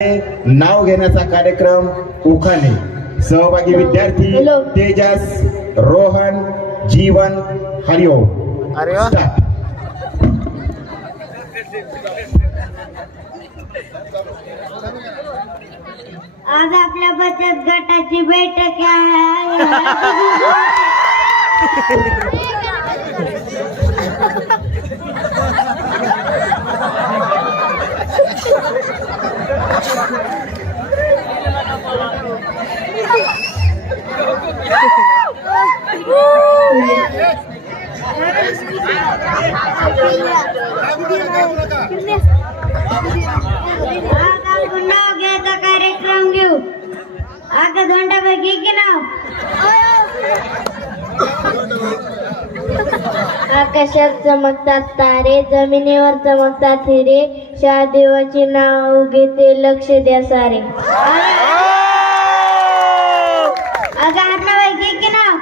नाव घेण्याचा कार्यक्रम उखाणे. सहभागी विद्यार्थी तेजस, रोहन, जीवन, हरिओम. स्टार्ट. आज आपल्या बचत गटाची बैठक आहे. नाव घ्यायचा कार्यक्रम घेऊ. आता दोंडापैकी की नाव. आकाशात चमकतात तारे, जमिनीवर चमकतात हिरे, शहादेवाची नाव घेते लक्ष द्या सारे. आता आठवैकी की नाव.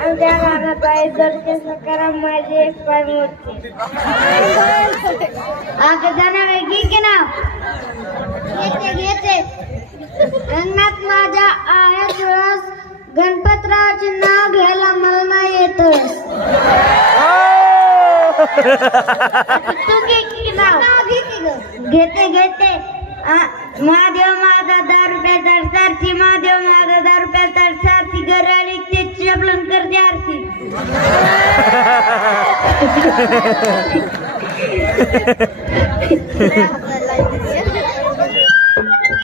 आमच्या गावात आहे दर्शन सकाराम माझी एक पाय मूर्ती. आता जणांपैकी की नाव. घेते अंगणात माझ्या आहे तुळस, गणपतरावचे नाव घ्यायला मला नाही येत. तू की नाव. घेते महादेव माझा 10 रुपयाचा सारथी, महादेव माझा 10 रुपयाचा सारथी, घर आली ते चपलन करते आरती.